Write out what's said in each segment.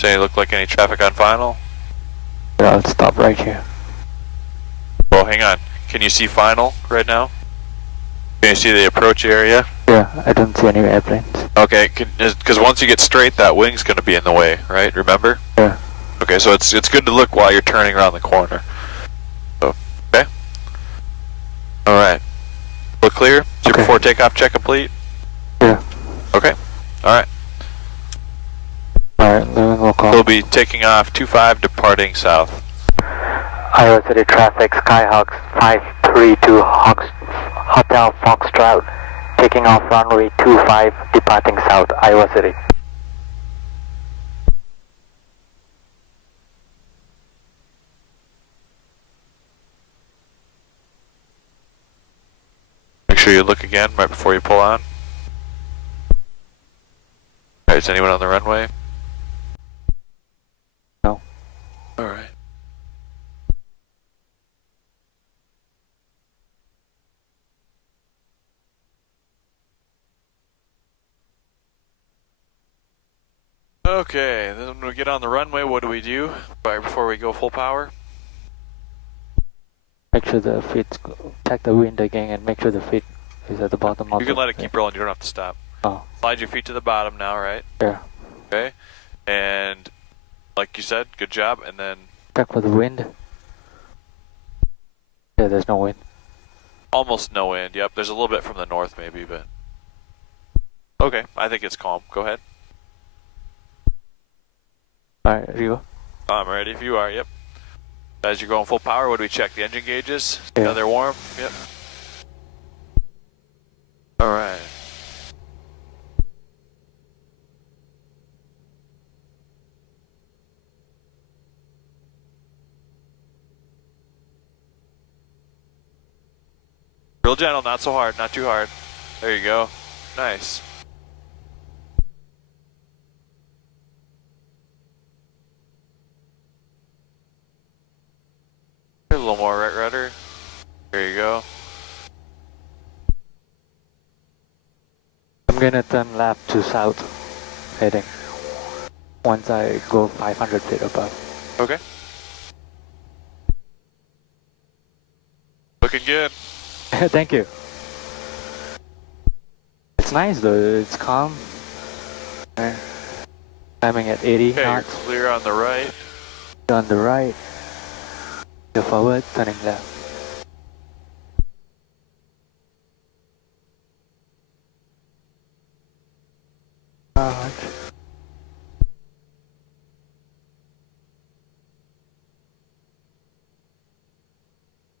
Does any look like any traffic on final? Yeah, I'll stop right here. Well, hang on. Can you see final right now? Can you see the approach area? Yeah, I don't see any airplanes. Okay, because once you get straight, that wing's going to be in the way, right? Remember? Yeah. Okay, so it's good to look while you're turning around the corner. So, okay. All right. Look clear? Is your Okay. before takeoff check complete? Yeah. Okay. All right. Alright, we'll call. We'll be taking off 25, departing south. Iowa City traffic, Skyhawks 532 Hotel Foxtrot, taking off runway 25, departing south, Iowa City. Make sure you look again right before you pull on. All right, is anyone on the runway? No. All right. Okay, then when we get on the runway, what do we do right before we go full power? Make sure the feet, check the wind again and make sure the feet is at the bottom of You can let it keep rolling, you don't have to stop. Oh. Slide your feet to the bottom now, right? Yeah. Okay, and like you said, good job, and then Check for the wind. Yeah, there's no wind. almost no wind, yep, there's a little bit from the north maybe, but... Okay, I think it's calm, go ahead. Alright, Rio. I'm ready if you are, yep. As you're going full power, what do we check? The engine gauges? Yeah. Yeah, they're warm? Yep. Alright. Real gentle, not so hard, not too hard. There you go. Nice. A little more right rudder. There you go. I'm gonna turn left to south, heading. Once I go 500 feet above. Okay. Looking good. Thank you. It's nice though, it's calm. Timing at 80 Okay, you're knots. clear on the right. On the right. Go forward, turning left.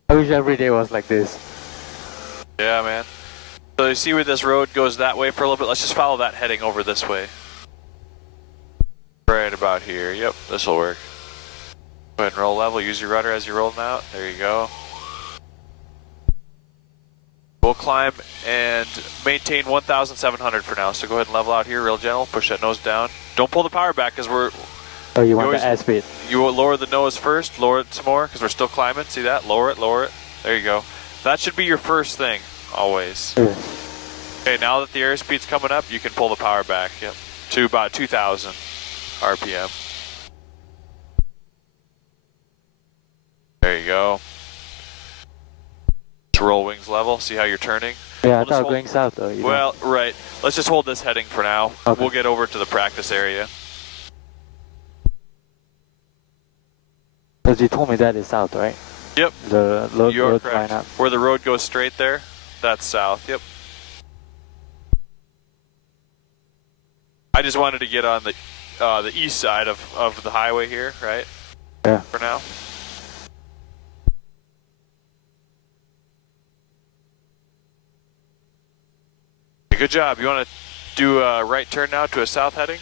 I wish every day was like this. Yeah, man. So you see where this road goes that way for a little bit? Let's just follow that heading over this way. Right about here. Yep, this will work. Go ahead and roll level. Use your rudder as you're rolling out. There you go. We'll climb and maintain 1,700 for now. So go ahead and level out here real gentle. Push that nose down. Don't pull the power back because we're... Oh, you want the airspeed? You will lower the nose first. Lower it some more because we're still climbing. See that? Lower it, lower it. There you go. That should be your first thing, always. Yeah. Okay, now that the airspeed's coming up, you can pull the power back, yep, to about 2,000 RPM. There you go. Just roll wings level, see how you're turning. Yeah, I thought going south though. Well, right. Let's just hold this heading for now. Okay. We'll get over to the practice area. Because you told me that is south, right? Yep. The You're road correct. line up. Where the road goes straight there, that's south, yep. I just wanted to get on the east side of the highway here, right? Yeah. For now. Good job. You want to do a right turn now to a south heading?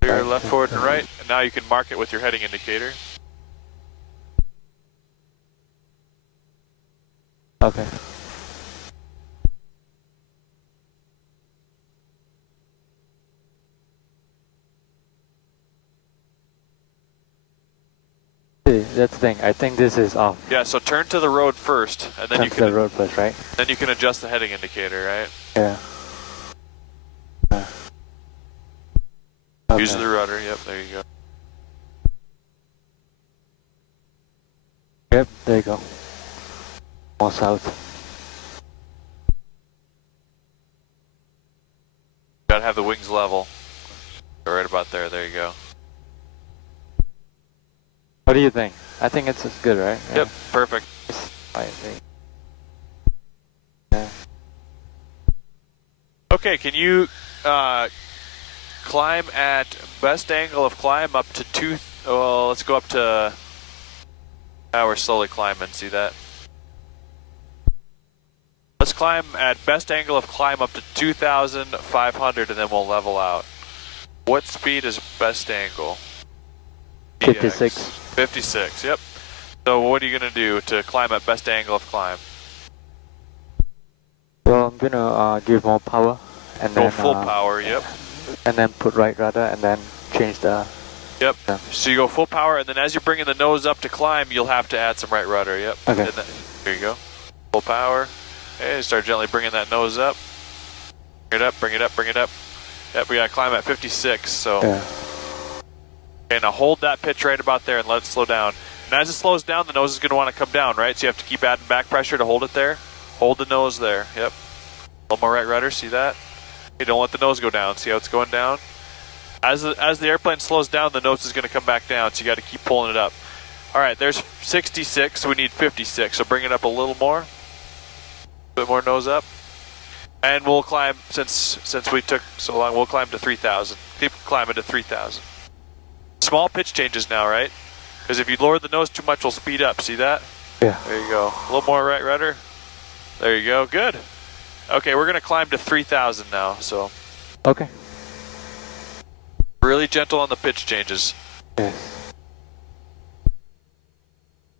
Clear left, forward, and right. And now you can mark it with your heading indicator. Okay. See, that's the thing. I think this is off. Yeah, so turn to the road first, and then Turn you to can the road first, right? then you can adjust the heading indicator, right? Yeah. Okay. Use the rudder. Yep, there you go. Yep, there you go. More south. Gotta have the wings level. Right about there. There you go. What do you think? I think it's good, right? Yeah. Yep, perfect. I think. Yeah. Okay, can you climb at best angle of climb up to well, let's go up to, we're slowly climbing, see that? Let's climb at best angle of climb up to 2,500 and then we'll level out. What speed is best angle? 56. 56, yep. So what are you gonna do to climb at best angle of climb? So I'm gonna give more power and Go then full power, yep. and then put right rudder and then change the. Yep. Yeah. So you go full power, and then as you're bringing the nose up to climb, you'll have to add some right rudder. Yep. Okay. And then, here you go. Full power. Okay, start gently bringing that nose up. Bring it up, bring it up, bring it up. Yep, we gotta climb at 56, so. Yeah. Okay, now hold that pitch right about there and let it slow down. And as it slows down, the nose is gonna wanna come down, right? So you have to keep adding back pressure to hold it there. Hold the nose there, yep. A little more right rudder, see that? Okay, don't let the nose go down, see how it's going down? As the airplane slows down, the nose is going to come back down, so you got to keep pulling it up. All right, there's 66, so we need 56. So bring it up a little more. A bit more nose up. And we'll climb, since we took so long, we'll climb to 3,000. Keep climbing to 3,000. Small pitch changes now, right? Because if you lower the nose too much, we'll speed up. See that? Yeah. There you go. A little more right rudder. There you go. Good. Okay, we're going to climb to 3,000 now, so. Okay. Really gentle on the pitch changes. Yes.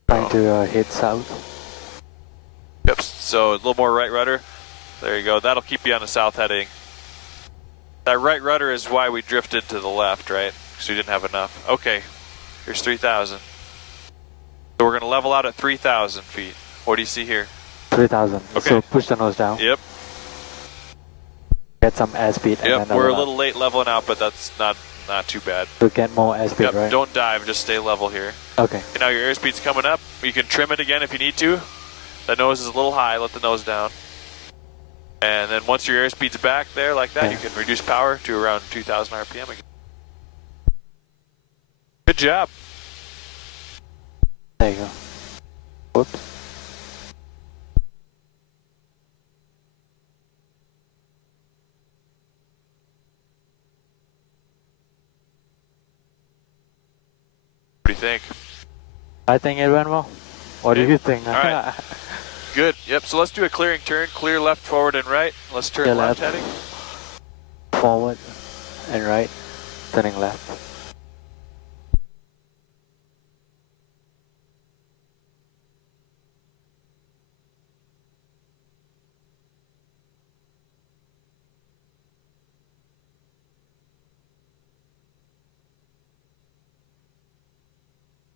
Trying to head south. Yep, so a little more right rudder. There you go. That'll keep you on the south heading. That right rudder is why we drifted to the left, right? Because we didn't have enough. Okay, here's 3,000. So we're going to level out at 3,000 feet. What do you see here? 3,000. Okay. So push the nose down. Yep. Get some airspeed. Yep, and then we're a level little late leveling out, but that's not too bad. to get more airspeed, Yep, right? don't dive, just stay level here. Okay. Okay, now your airspeed's coming up. You can trim it again if you need to. The nose is a little high, let the nose down. And then once your airspeed's back there like that, Yeah. you can reduce power to around 2,000 RPM again. Good job. There you go. Whoops. What do you think? I think it went well. What do Okay. you think? All right. Good. Yep, so let's do a clearing turn. Clear left, forward, and right. Let's turn Yeah, left left. heading. Forward and right. Turning left.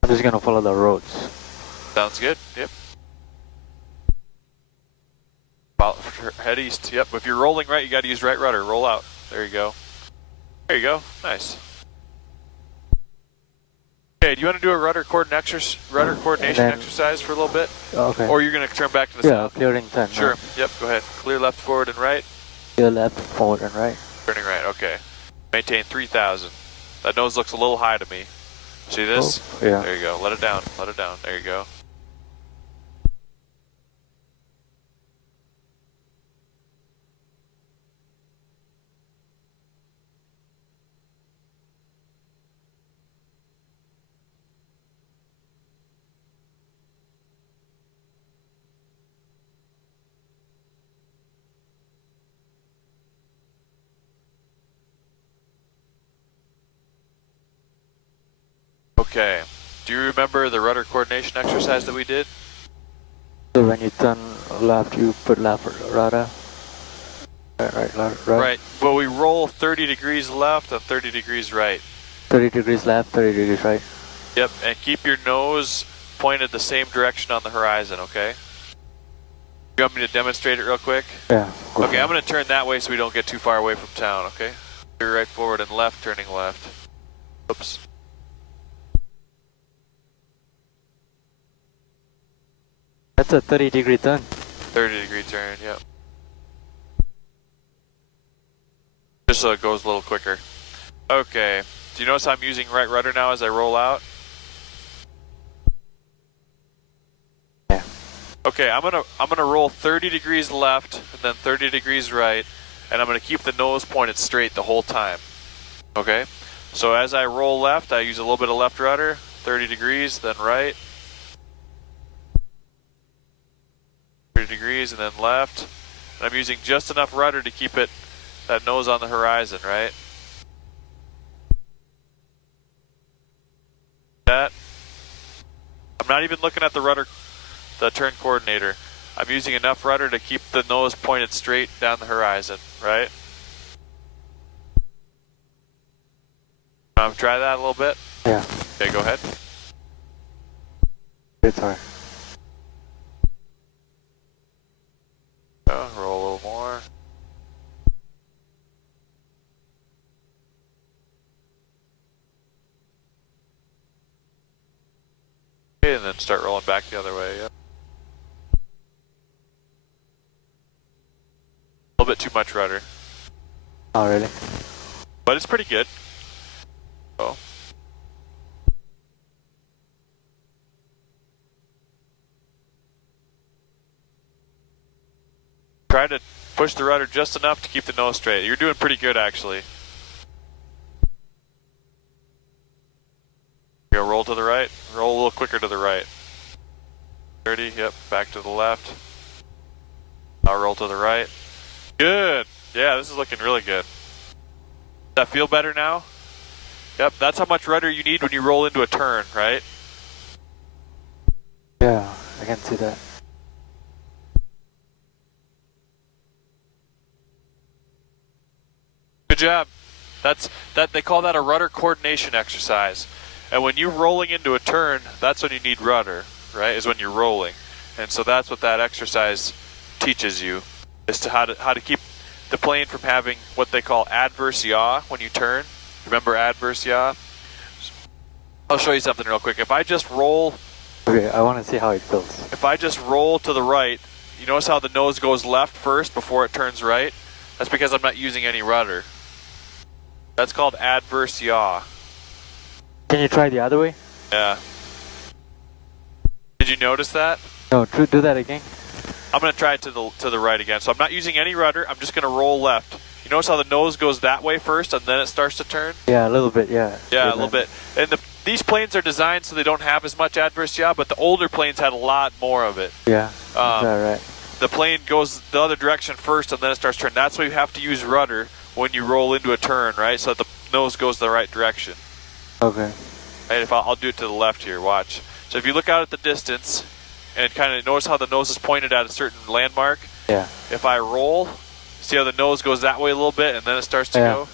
I'm just gonna follow the roads. Sounds good. Yep. Head east. Yep. If you're rolling right, you got to use right rudder. Roll out. There you go. There you go. Nice. Okay. Do you want to do a rudder coordination then- exercise for a little bit, Okay. or you're going to turn back to the yeah, south? clearing turn. Sure. Right? Yep. Go ahead. Clear left, forward, and right. Clear left, forward, and right. Turning right. Okay. Maintain 3,000. That nose looks a little high to me. See this? Oh, yeah. There you go. Let it down. Let it down. There you go. Okay. Do you remember the rudder coordination exercise that we did? So when you turn left, you put left rudder. Right. Right. Well, we roll 30 degrees left and 30 degrees right. 30 degrees left, 30 degrees right. Yep. And keep your nose pointed the same direction on the horizon, okay? You want me to demonstrate it real quick? Yeah. Okay, I'm going to turn that way so we don't get too far away from town, okay? Right forward and left, turning left. Oops. That's a 30-degree turn. 30-degree turn, yep. Just so it goes a little quicker. Okay. Do you notice I'm using right rudder now as I roll out? Yeah. Okay, I'm gonna roll 30 degrees left and then 30 degrees right, and I'm gonna keep the nose pointed straight the whole time. Okay? So as I roll left, I use a little bit of left rudder, 30 degrees, then right. 30 degrees and then left. And I'm using just enough rudder to keep that nose on the horizon, right? That. I'm not even looking at the turn coordinator. I'm using enough rudder to keep the nose pointed straight down the horizon, right? Try that a little bit? Yeah. Okay, go ahead. It's hard. Roll a little more. Okay, and then start rolling back the other way, yeah. A little bit too much rudder. Oh, really? But it's pretty good. Oh. Try to push the rudder just enough to keep the nose straight. You're doing pretty good, actually. You're gonna roll to the right. Roll a little quicker to the right. 30, yep, back to the left. Now roll to the right. Good. Yeah, this is looking really good. Does that feel better now? Yep, that's how much rudder you need when you roll into a turn, right? Yeah, I can see that. Good job. They call that a rudder coordination exercise. And when you're rolling into a turn, that's when you need rudder, right? Is when you're rolling. And so that's what that exercise teaches you, is to how to keep the plane from having what they call adverse yaw when you turn. Remember adverse yaw? I'll show you something real quick. If I just roll... Okay, I want to see how it feels. If I just roll to the right, you notice how the nose goes left first before it turns right? That's because I'm not using any rudder. That's called adverse yaw. Can you try the other way? Yeah. Did you notice that? No, do that again. I'm going to try it to the right again. So I'm not using any rudder. I'm just going to roll left. You notice how the nose goes that way first and then it starts to turn? Yeah, a little bit, yeah. Yeah, a little bit. And these planes are designed so they don't have as much adverse yaw, but the older planes had a lot more of it. Yeah, is that right? The plane goes the other direction first and then it starts turning. That's why you have to use rudder when you roll into a turn, right? So that the nose goes the right direction. Okay. Right, if I'll do it to the left here, watch. So if you look out at the distance and kind of notice how the nose is pointed at a certain landmark. Yeah. If I roll, see how the nose goes that way a little bit and then it starts to go?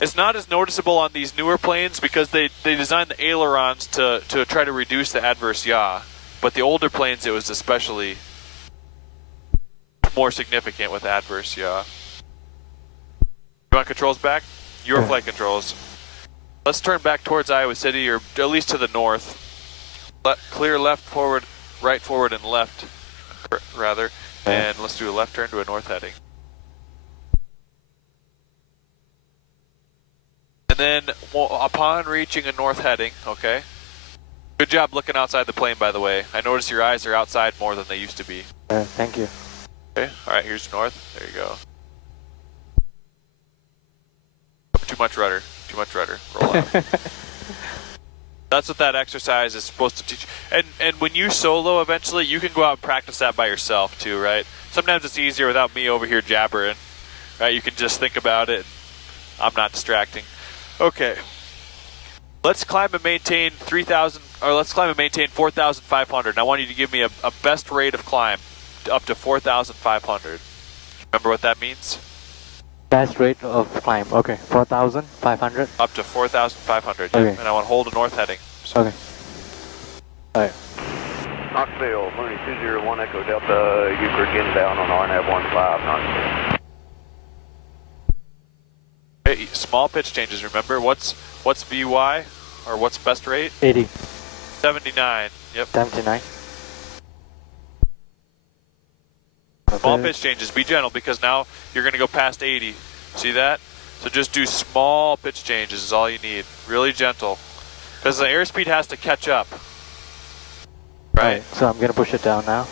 It's not as noticeable on these newer planes because they designed the ailerons to try to reduce the adverse yaw. But the older planes, it was especially more significant with adverse yaw. You want controls back? Your flight controls. Let's turn back towards Iowa City, or at least to the north. Clear left, forward, right, forward, and left, rather. And let's do a left turn to a north heading. And then, upon reaching a north heading, okay. Good job looking outside the plane, by the way. I notice your eyes are outside more than they used to be. Thank you. Okay, alright, here's north. There you go. Too much rudder. Too much rudder. Roll out. That's what that exercise is supposed to teach. And when you solo eventually, you can go out and practice that by yourself too, right? Sometimes it's easier without me over here jabbering, right? You can just think about it. I'm not distracting. Okay. Let's climb and maintain 3,000, or let's climb and maintain 4,500. And I want you to give me a best rate of climb up to 4,500. Remember what that means? Best rate of climb, okay, 4,500? Up to 4,500, okay. And I want to hold a north heading. So. Okay. Alright. Knoxville, Mooney 201 Echo Delta, Euclid inbound on RNAV 15, Knoxville. Okay, Okay, small pitch changes, remember? What's VY, or what's best rate? 80. 79, yep. 79. Small pitch changes, be gentle, because now you're going to go past 80. See that? So just do small pitch changes is all you need. Really gentle. Because the airspeed has to catch up. Right? So I'm going to push it down now.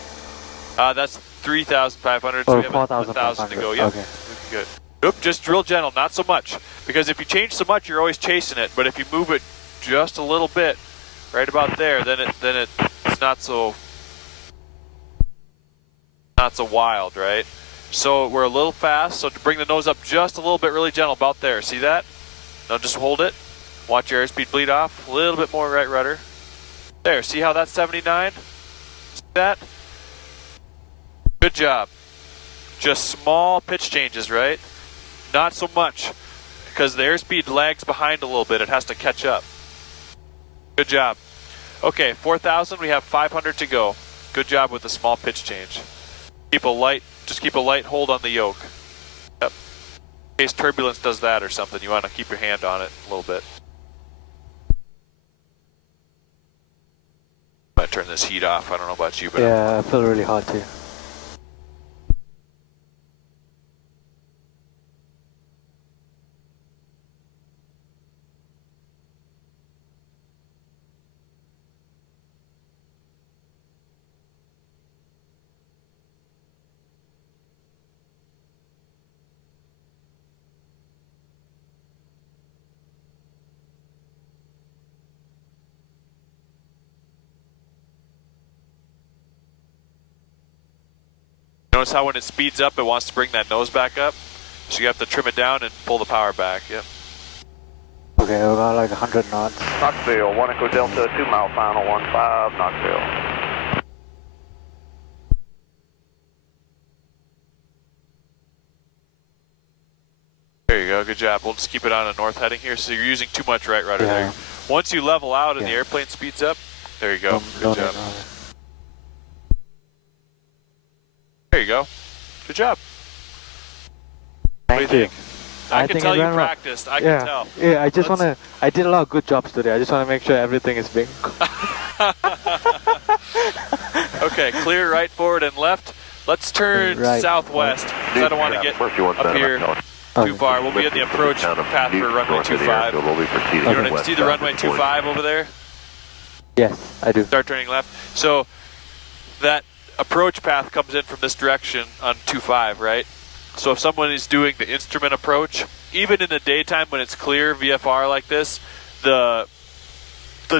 That's 3,500, so Oh, we have 1,000 to go. Yep. Okay. Good. Oop, just real gentle, not so much. Because if you change so much, you're always chasing it. But if you move it just a little bit, right about there, then it's not so wild, right? So we're a little fast, so to bring the nose up just a little bit, really gentle, about there. See that? Now just hold it. Watch your airspeed bleed off. A little bit more right rudder. There, see how that's 79? See that? Good job. Just small pitch changes, right? Not so much, because the airspeed lags behind a little bit. It has to catch up. Good job. Okay, 4,000, we have 500 to go. Good job with the small pitch change. Just keep a light hold on the yoke. Yep. In case turbulence does that or something, you want to keep your hand on it a little bit. I'm going to turn this heat off. I don't know about you, but Yeah, I feel really hot too. notice how when it speeds up, it wants to bring that nose back up. So you have to trim it down and pull the power back. Yep. Okay, about like 100 knots. Knoxville, 1 Echo Delta, 2 mile final, 15, Knoxville. There you go, good job. We'll just keep it on a north heading here. So you're using too much right rudder there. Once you level out and the airplane speeds up, there you go. Good job. There you go. Good job. Thank you. I can tell you practiced. I can tell. Yeah, I just want to, I did a lot of good jobs today. I just want to make sure everything is big. Okay, clear right, forward, and left. Let's turn southwest, because I don't want to get up here too far. We'll be in the approach path for runway 25. You want to see the runway 25 over there? Yes, I do. Start turning left. So that approach path comes in from this direction on 25, right? So if someone is doing the instrument approach, even in the daytime when it's clear VFR like this, the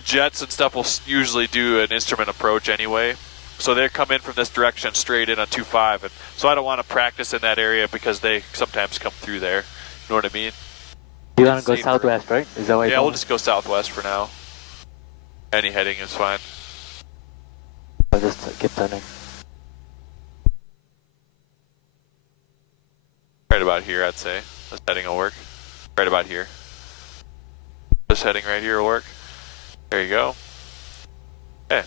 jets and stuff will usually do an instrument approach anyway. So they come in from this direction straight in on 25, and so I don't want to practice in that area because they sometimes come through there. You know what I mean? You want to go southwest, right? Is that what Yeah, we'll just go southwest for now. Any heading is fine. I'll just keep turning. Right about here, I'd say. This heading will work. Right about here. This heading right here will work. There you go. Okay.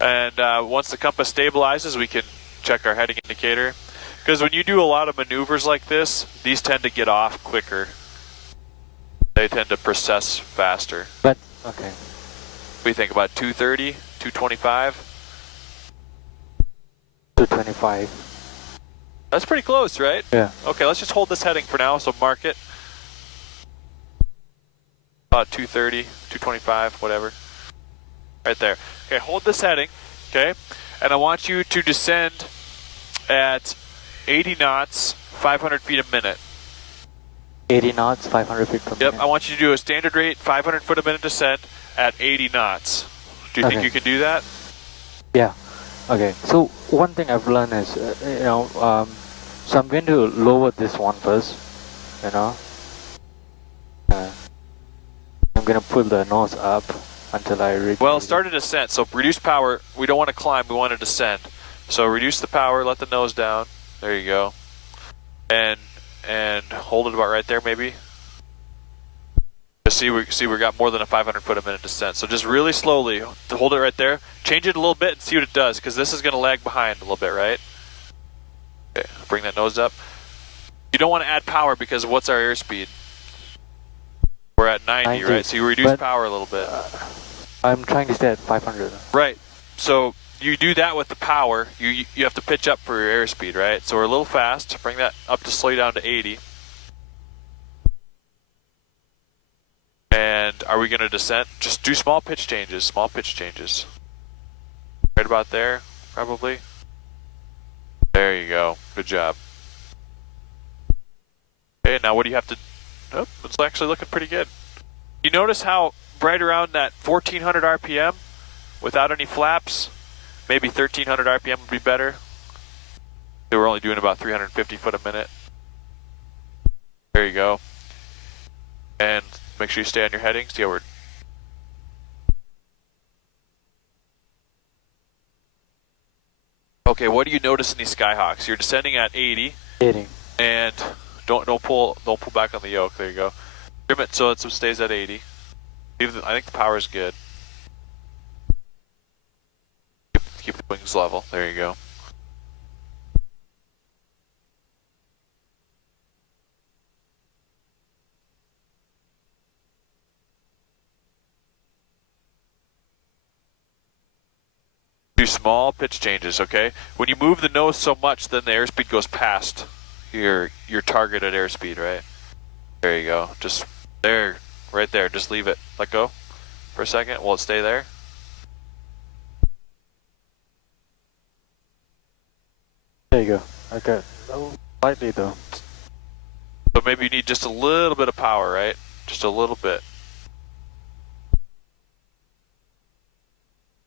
And once the compass stabilizes, we can check our heading indicator. Because when you do a lot of maneuvers like this, these tend to get off quicker. They tend to process faster. But, okay. We think about 230, 225. 225. That's pretty close, right? Yeah. Okay, let's just hold this heading for now, so mark it. About 230, 225, whatever. Right there. Okay, hold this heading, okay? And I want you to descend at 80 knots, 500 feet a minute. 80 knots, 500 feet per minute. Yep, I want you to do a standard rate, 500 foot a minute descent at 80 knots. Do you think you can do that? Yeah. Okay, so one thing I've learned is, so I'm going to lower this one first, I'm going to pull the nose up until I reach... Well, start a descent, so reduce power. We don't want to climb, we want to descend. So reduce the power, let the nose down. There you go. And hold it about right there, maybe. Just see we got more than a 500 foot a minute descent. So just really slowly hold it right there. Change it a little bit and see what it does, because this is going to lag behind a little bit, right? Okay, bring that nose up. You don't want to add power because what's our airspeed? at 90, 90, right? So you reduce but- power a little bit. I'm trying to stay at 500. Right. So you do that with the power. You have to pitch up for your airspeed, right? So we're a little fast. Bring that up to slow you down to 80. And are we going to descend? Just do small pitch changes. Small pitch changes. Right about there, probably. There you go. Good job. Okay, now what do you have to... Oh, it's actually looking pretty good. You notice how right around that 1400 RPM, without any flaps, maybe 1300 RPM would be better. They were only doing about 350 foot a minute. There you go. And make sure you stay on your headings. Yeah, we're... Okay, what do you notice in these Skyhawks? You're descending at 80. 80. And don't pull back on the yoke. There you go. Trim it so it stays at 80. I think the power is good. Keep the wings level. There you go. Do small pitch changes, okay? When you move the nose so much, then the airspeed goes past your targeted airspeed, right? There you go. Just there, right there. Just leave it. Let go for a second. Will it stay there? There you go. Okay. Slightly though. So maybe you need just a little bit of power, right? Just a little bit.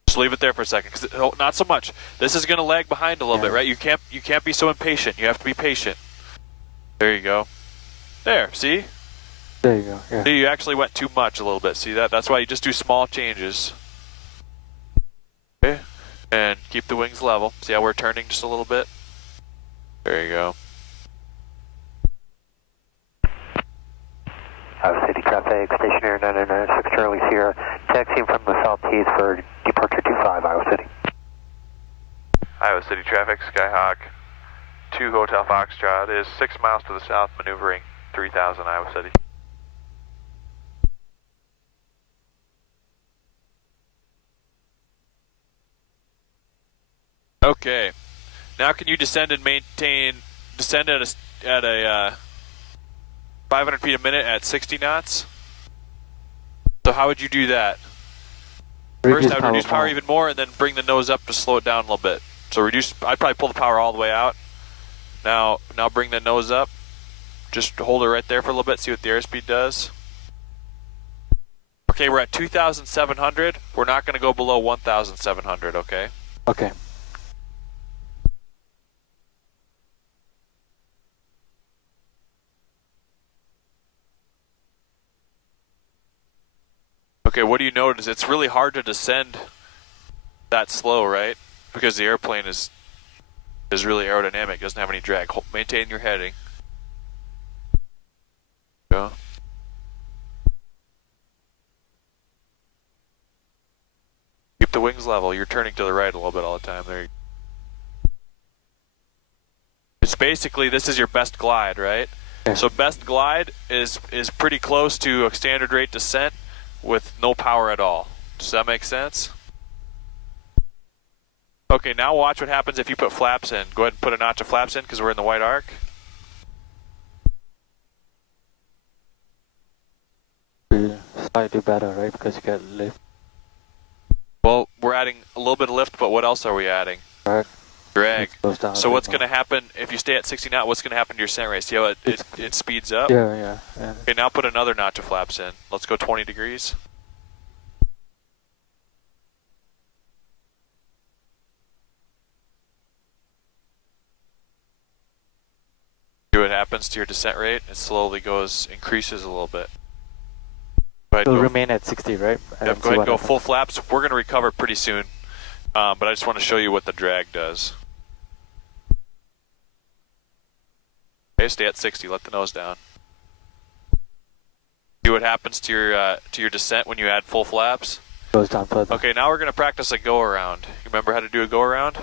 Just leave it there for a second. Oh, not so much. This is going to lag behind a little bit, right? You can't be so impatient. You have to be patient. There you go. There. See? There you go. Yeah. See, you actually went too much a little bit. See that? That's why you just do small changes. Okay. And keep the wings level. See how we're turning just a little bit? There you go. Iowa City traffic, stationary 996 Charlie Sierra, taxiing from the southeast for departure 25, Iowa City. Iowa City traffic, Skyhawk 2 Hotel Foxtrot is 6 miles to the south, maneuvering 3000 Iowa City. Okay, now can you descend at a 500 feet a minute at 60 knots? So how would you do that? First, I would reduce power even more, and then bring the nose up to slow it down a little bit. So I'd probably pull the power all the way out. Now bring the nose up. Just hold it right there for a little bit, see what the airspeed does. Okay, we're at 2,700. We're not going to go below 1,700, okay? Okay. Okay, what do you notice? It's really hard to descend that slow, right? Because the airplane is really aerodynamic, doesn't have any drag. Maintain your heading. Go. Keep the wings level. You're turning to the right a little bit all the time. There you go. It's basically, this is your best glide, right? Yeah. So best glide is pretty close to a standard rate descent with no power at all. Does that make sense? Okay, now watch what happens if you put flaps in. Go ahead and put a notch of flaps in because we're in the white arc. Slightly better, right? Because you get lift. Well, we're adding a little bit of lift, but what else are we adding? Drag. Drag. Goes down So a what's bit going to happen if you stay at 60 knots? What's going to happen to your descent rate? See how it speeds up? more. Yeah. Okay, now put another notch of flaps in. Let's go 20 degrees. See what happens to your descent rate? It slowly increases a little bit. Go ahead, It'll go, remain at 60, right? yep, go ahead and go full flaps. We're going to recover pretty soon, but I just want to show you what the drag does. Okay, stay at 60. Let the nose down. See what happens to your descent when you add full flaps. Goes down further. Okay, now we're going to practice a go around. You remember how to do a go around?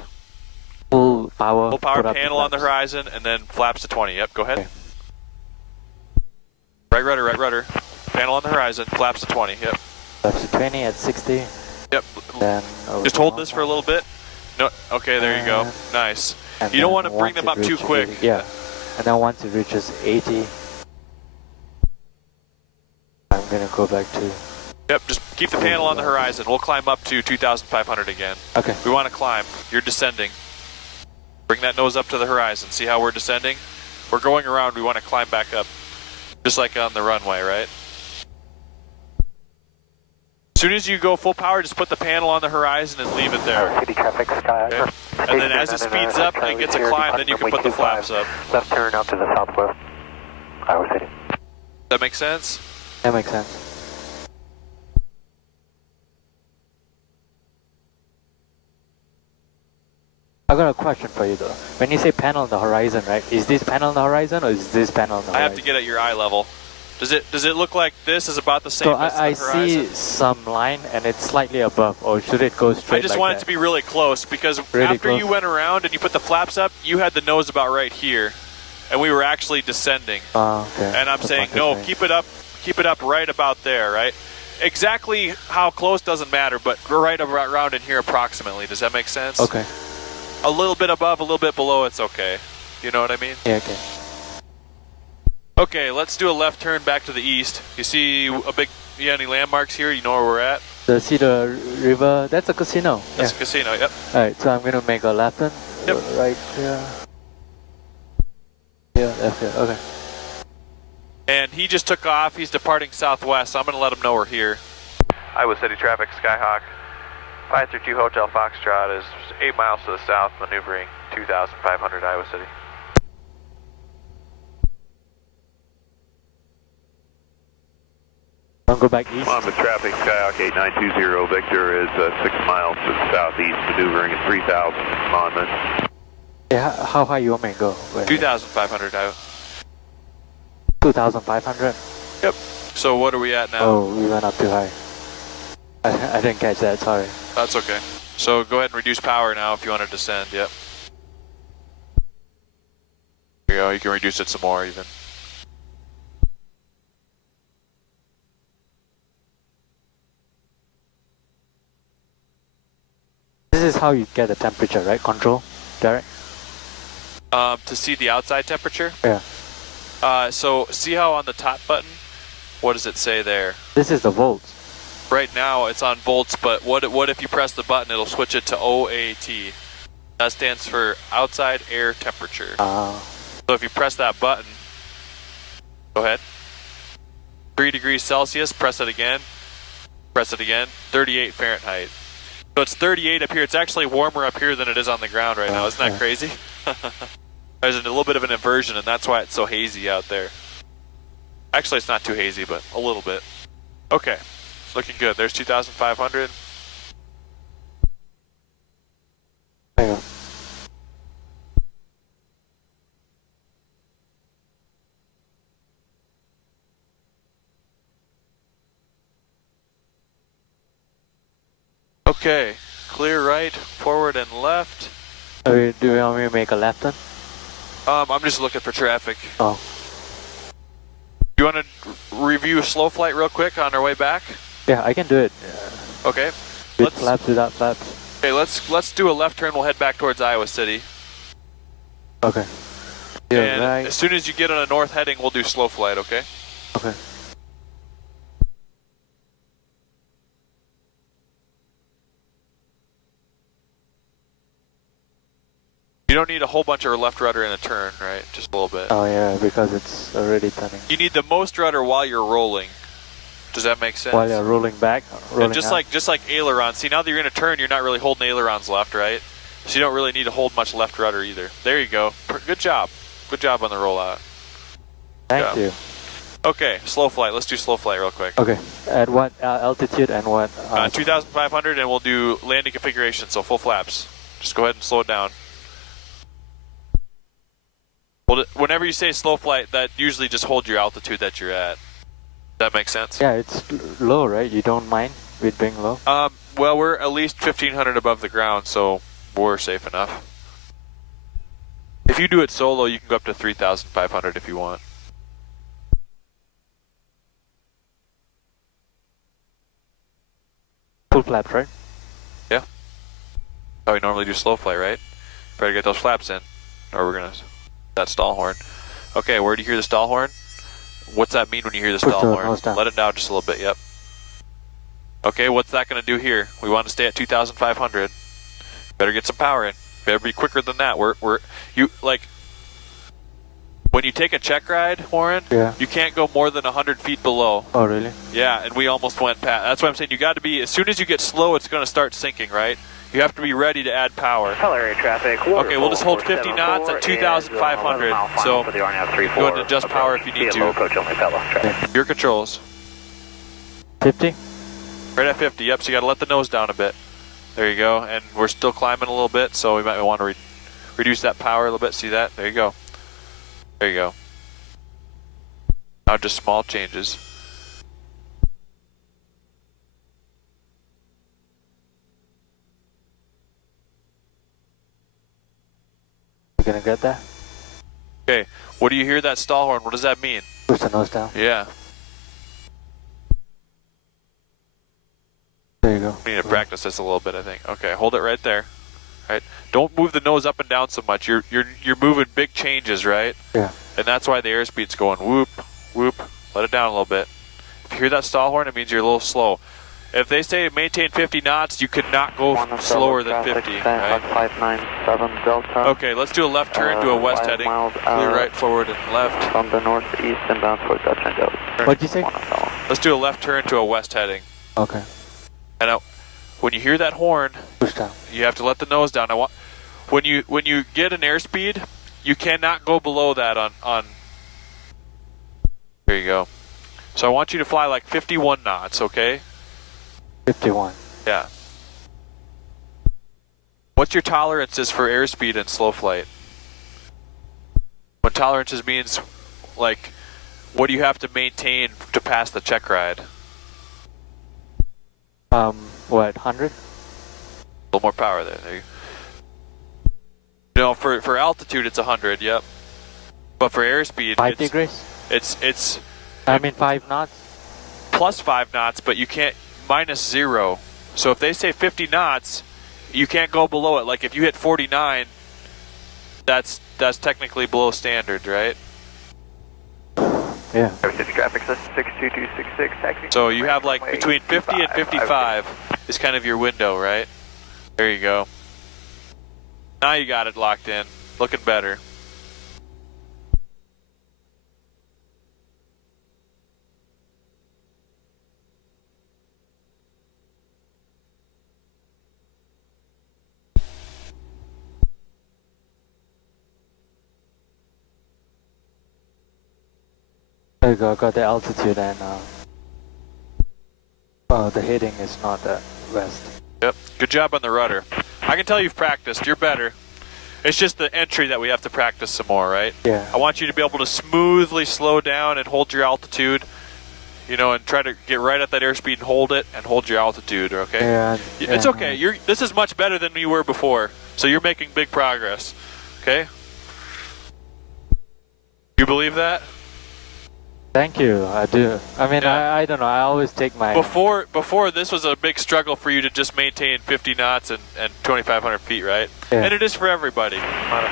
Full power. Full power put up panel on the flaps. horizon, and then flaps to 20. Yep, go ahead. Okay. Right rudder, right rudder. Panel on the horizon, flaps to 20, yep. Flaps to 20 at 60. Yep. Then Just hold this for a little bit. No, okay, there you go. Nice. You don't want to bring them up too quick. 80, yeah. And then once it reaches 80, I'm gonna go back to. Yep, just keep the panel on the horizon. We'll climb up to 2,500 again. Okay. We want to climb. You're descending. Bring that nose up to the horizon. See how we're descending? We're going around. We want to climb back up. Just like on the runway, right? As soon as you go full power, just put the panel on the horizon and leave it there. City traffic, Sky. Okay. And then as it speeds up and gets a climb, then you can put the flaps up. Left turn out to the southwest. Iowa City. That make sense? That makes sense. I got a question for you though. When you say panel on the horizon, right? Is this panel on the horizon or is this panel on the horizon? I have to get at your eye level. Does it look like this is about the same so as I the horizon? see some line and it's slightly above, or should it go straight I just like want that? it to be really close because Really after close? you went around and you put the flaps up, you had the nose about right here, and we were actually descending. Okay. And I'm That's saying not no, this way. keep it up right about there, right? Exactly how close doesn't matter, but right around in here approximately. Does that make sense? Okay. A little bit above, a little bit below, it's okay. You know what I mean? Yeah, okay. Okay, let's do a left turn back to the east. You see any landmarks here? You know where we're at? See the river, that's a casino. That's a casino, yep. Alright, so I'm gonna make a left turn. Yep. Right here. Yeah, left here, okay. And he just took off. He's departing southwest, so I'm going to let him know we're here. Iowa City traffic, Skyhawk. 532 Hotel Foxtrot is 8 miles to the south, maneuvering 2,500 Iowa City. I'll go back east. On with traffic, Skyhawk 8920, Victor is 6 miles to the southeast, maneuvering at 3,000 Monmouth. Yeah, how high you want me to go? 2,500 out. 2,500? Yep. So what are we at now? Oh, we went up too high. I didn't catch that, sorry. That's okay. So go ahead and reduce power now if you want to descend, yep. There you go, you can reduce it some more even. This is how you get the temperature, right? Control, Derek? To see the outside temperature? Yeah. So see how on the top button, what does it say there? This is the volts. Right now it's on volts, but what if you press the button, it'll switch it to OAT. That stands for outside air temperature. So if you press that button, go ahead. 3 degrees Celsius, press it again, 38 Fahrenheit. So it's 38 up here. It's actually warmer up here than it is on the ground right now. Isn't that crazy? There's a little bit of an inversion, and that's why it's so hazy out there. Actually, it's not too hazy, but a little bit. Okay, it's looking good. There's 2,500. There you go. Okay, clear right, forward, and left. Do you want me to make a left turn? I'm just looking for traffic. Oh. You want to review slow flight real quick on our way back? Yeah, I can do it. Okay. With flaps, without flaps. Okay, let's do a left turn. We'll head back towards Iowa City. Okay. Yeah, And right. as soon as you get on a north heading, we'll do slow flight, okay? Okay. You don't need a whole bunch of left rudder in a turn, right? Just a little bit. Oh yeah, because it's already turning. You need the most rudder while you're rolling. Does that make sense? While you're rolling back, rolling And just out. like aileron. See, now that you're in a turn, you're not really holding ailerons left, right? So you don't really need to hold much left rudder either. There you go. Good job. Good job on the rollout. Thank you. Okay, slow flight. Let's do slow flight real quick. Okay. At what altitude and what? 2,500, and we'll do landing configuration, so full flaps. Just go ahead and slow it down. Whenever you say slow flight, that usually just hold your altitude that you're at. Does that make sense? Yeah, it's low, right? You don't mind with being low? Well, we're at least 1,500 above the ground, so we're safe enough. If you do it solo, you can go up to 3,500 if you want. full flaps, right? Oh, we normally do slow flight, right? Better get those flaps in, or we're gonna that stall horn. Okay, where do you hear the stall horn? What's that mean when you hear the Push stall the horn? nose down. Let it down just a little bit. Yep. Okay, what's that gonna do here? We want to stay at 2,500. Better get some power in. Better be quicker than that. When you take a check ride, Warren, Yeah. you can't go more than 100 feet below. Oh, really? Yeah, and we almost went past. That's why I'm saying you got to be, as soon as you get slow, it's going to start sinking, right? You have to be ready to add power. Hello, area traffic. Okay, we'll just hold 50 knots at 2,500. So for the RNAV go ahead and adjust power if you need Low to. coach only traffic. Your controls. 50? Right at 50, yep, so you got to let the nose down a bit. There you go, and we're still climbing a little bit, so we might want to reduce that power a little bit. See that? There you go. There you go. Now just small changes. You gonna get that? Okay, what do you hear that stall horn? What does that mean? Push the nose down. Yeah, There you go. we need to practice this a little bit, I think. Okay, hold it right there. Right? Don't move the nose up and down so much. You're moving big changes, right? Yeah. And that's why the airspeed's going whoop, whoop. Let it down a little bit. If you hear that stall horn, it means you're a little slow. If they say maintain 50 knots, you cannot go slower than 50, right? 597 Delta. Okay, let's do a left turn to a west heading. Clear right, forward, and left. From the northeast and bound for Dutch and Delta. What'd you say? Let's do a left turn to a west heading. Okay. And now, when you hear that horn, Push down. you have to let the nose down. When you get an airspeed, you cannot go below that on. There you go. So I want you to fly like 51 knots, okay? 51. Yeah. What's your tolerances for airspeed in slow flight? When tolerances means, like, what do you have to maintain to pass the check ride? What, 100? A little more power there. No, for altitude it's 100. Yep. But for airspeed, 5 degrees? It's I mean 5 knots? plus 5 knots, but you can't minus 0. So if they say 50 knots, you can't go below it. Like if you hit 49, that's technically below standard, right? Yeah. City traffic 62266 taxi. So you have like between 50 and 55 is kind of your window, right? There you go. Now you got it locked in. Looking better. There you go, got the altitude and the heading is not west. Yep. Good job on the rudder. I can tell you've practiced. You're better. It's just the entry that we have to practice some more, right? Yeah. I want you to be able to smoothly slow down and hold your altitude, you know, and try to get right at that airspeed and hold it and hold your altitude, okay? Yeah. It's okay. This is much better than you were before. So you're making big progress. Okay? You believe that? Thank you, I do. I mean, Yeah. I don't know, I always take my... Before this was a big struggle for you to just maintain 50 knots and 2,500 feet, right? Yeah. And it is for everybody.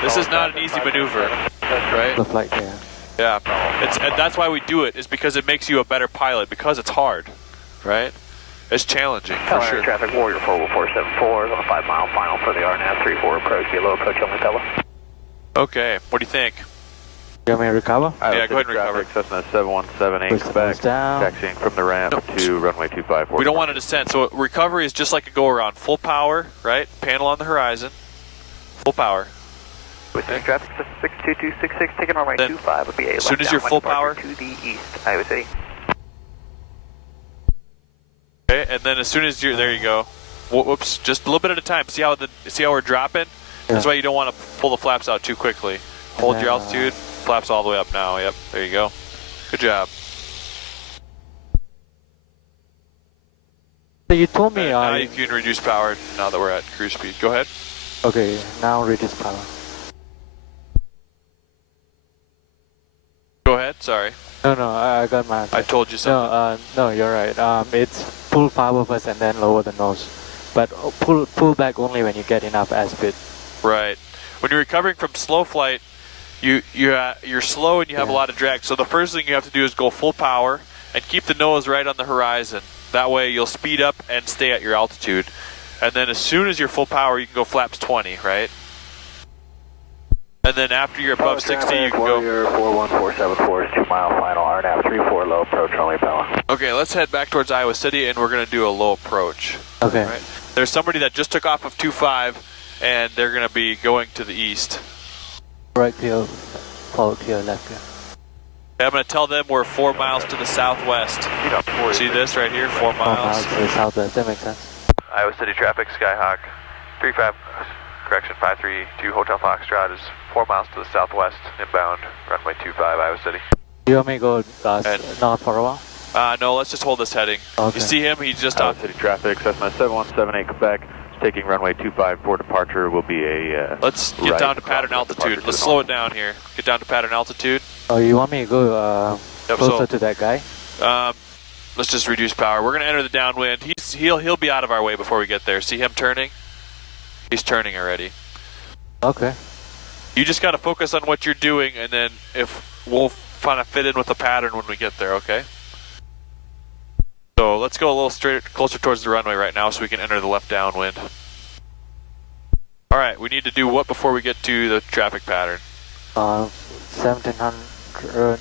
This is not an easy maneuver, right? The flight, yeah. Yeah. And that's why we do it, is because it makes you a better pilot, because it's hard, right? It's challenging, for sure. Traffic Warrior 41474 on a 5 mile final for the RNAV 34 approach. Be low approach only Pella. Okay, what do you think? You want me to recover? Yeah, go ahead and recover. Cessna 7178 Push the nose down. taxiing from the ramp to runway 254. We don't want to descend, so recovery is just like a go-around. Full power, right? Panel on the horizon. Full power. With traffic 62266 taking runway Then, 25 would be a as soon as you're full power to the east, Iowa City. Okay, and then as soon as you're there, you go. Whoops, just a little bit at a time. See how we're dropping? That's why you don't want to pull the flaps out too quickly. Hold your altitude. Flaps all the way up now. Yep, there you go. Good job. So you told me Now you can reduce power now that we're at cruise speed. Go ahead. Okay, now reduce power. Go ahead. Sorry. No, I got my answer. I told you something. No, you're right. It's pull power first and then lower the nose. But pull back only when you get enough airspeed. Right. When you're recovering from slow flight, you're slow and you have a lot of drag. So the first thing you have to do is go full power and keep the nose right on the horizon. That way you'll speed up and stay at your altitude. And then as soon as you're full power, you can go flaps 20, right? And then after you're above 60, you can go... Warrior 41474 is 2 mile final, RNAV 34 low approach, only Bella. Okay, let's head back towards Iowa City and we're going to do a low approach. Okay. Right? There's somebody that just took off of 25 and they're going to be going to the east. Right clear, forward clear, left clear. I'm going to tell them we're 4 miles to the southwest. See this right here, 4 4 miles miles. to the southwest, that makes sense. Iowa City traffic, Skyhawk 532 Hotel Foxtrot is 4 miles to the southwest, inbound, runway 25, Iowa City. You want me to go north for a while? No, let's just hold this heading. Okay. You see him? He's just Iowa off. City traffic, Cessna 7178 Quebec, taking runway 25 for departure will be a... Let's get right down to pattern cross altitude. departure to Let's the slow north. it down here. Get down to pattern altitude. Oh, you want me to go Yep, closer so- to that guy? Let's just reduce power. We're going to enter the downwind. He'll be out of our way before we get there. See him turning? He's turning already. Okay. You just got to focus on what you're doing, and then if we'll kind of fit in with the pattern when we get there, okay? So let's go a little closer towards the runway right now so we can enter the left downwind. All right, we need to do what before we get to the traffic pattern? 1700.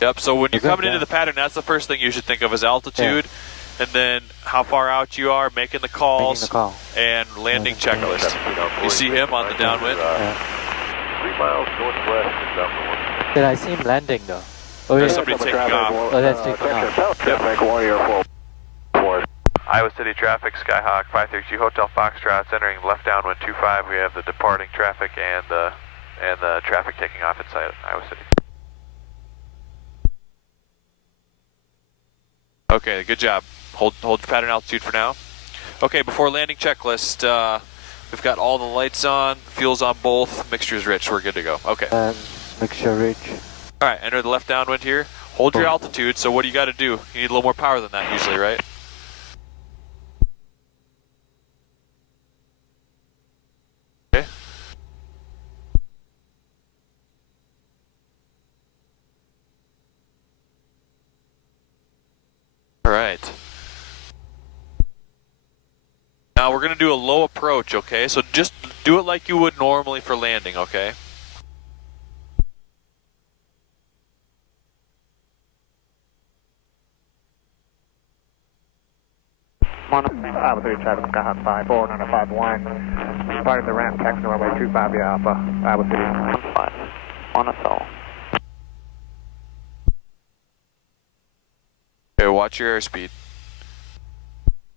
Yep, so when you're Okay, coming into yeah. the pattern, that's the first thing you should think of is altitude, and then how far out you are, making the calls, Making the call. and landing checklist. You see him on the downwind? 3 miles northwest inbound north. Did I see him landing though? Oh There's yeah. somebody taking off. Oh, that's taking off. South traffic, Warrior 4. Iowa City traffic, Skyhawk 532 Hotel Foxtrot's entering left downwind 25. We have the departing traffic and the traffic taking off inside Iowa City. Okay, good job. Hold pattern altitude for now. Okay, before landing checklist, we've got all the lights on, fuel's on both, mixture's rich, we're good to go. Okay. Mixture rich. All right, enter the left downwind here. Hold your altitude, so what do you got to do? You need a little more power than that usually, right? Okay. All right. Now we're going to do a low approach, okay? So just do it like you would normally for landing, okay? Iowa City traffic, Skyhawk 54951. Departing the ramp, taxi runway 25 via Alpha, Iowa City. 15. On us all. Okay, watch your airspeed.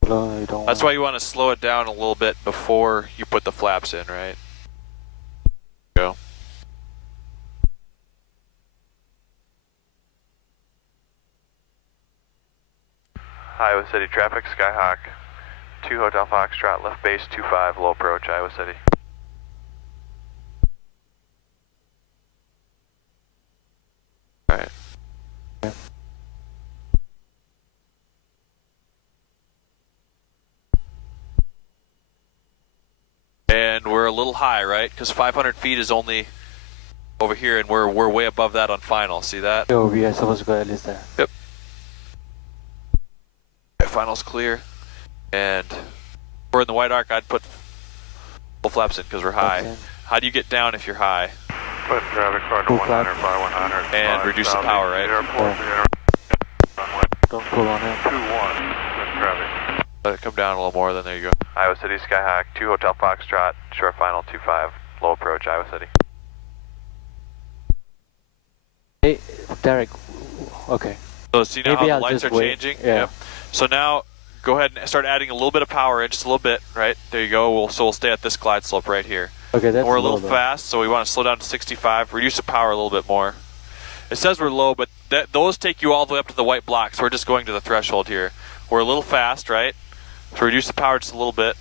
No, you don't That's why you want to slow it down a little bit before you put the flaps in, right? Go. Iowa City traffic, Skyhawk 2 Hotel Foxtrot, left base 25, low approach, Iowa City. Alright. And we're a little high, right? Because 500 feet is only over here, and we're way above that on final. See that? Yo, we are supposed to go at least there. Yep. Okay, final's clear. And we're in the white arc. I'd put full flaps in because we're high. Okay. How do you get down if you're high? Put traffic car Full flap. 100. And reduce the power, right? Don't pull on it. 21, traffic. Let it come down a little more, then there you go. Iowa City, Skyhawk 2 Hotel Foxtrot, short final 25, low approach, Iowa City. Hey, Derek. Okay. So see now Maybe how I'll the lights just are wait. changing? Yeah. Yep. So now go ahead and start adding a little bit of power in, just a little bit, right? There you go. So we'll stay at this glide slope right here. Okay, that's We're a little low, though. fast, so we want to slow down to 65, reduce the power a little bit more. It says we're low, but those take you all the way up to the white block, so we're just going to the threshold here. We're a little fast, right? So reduce the power just a little bit.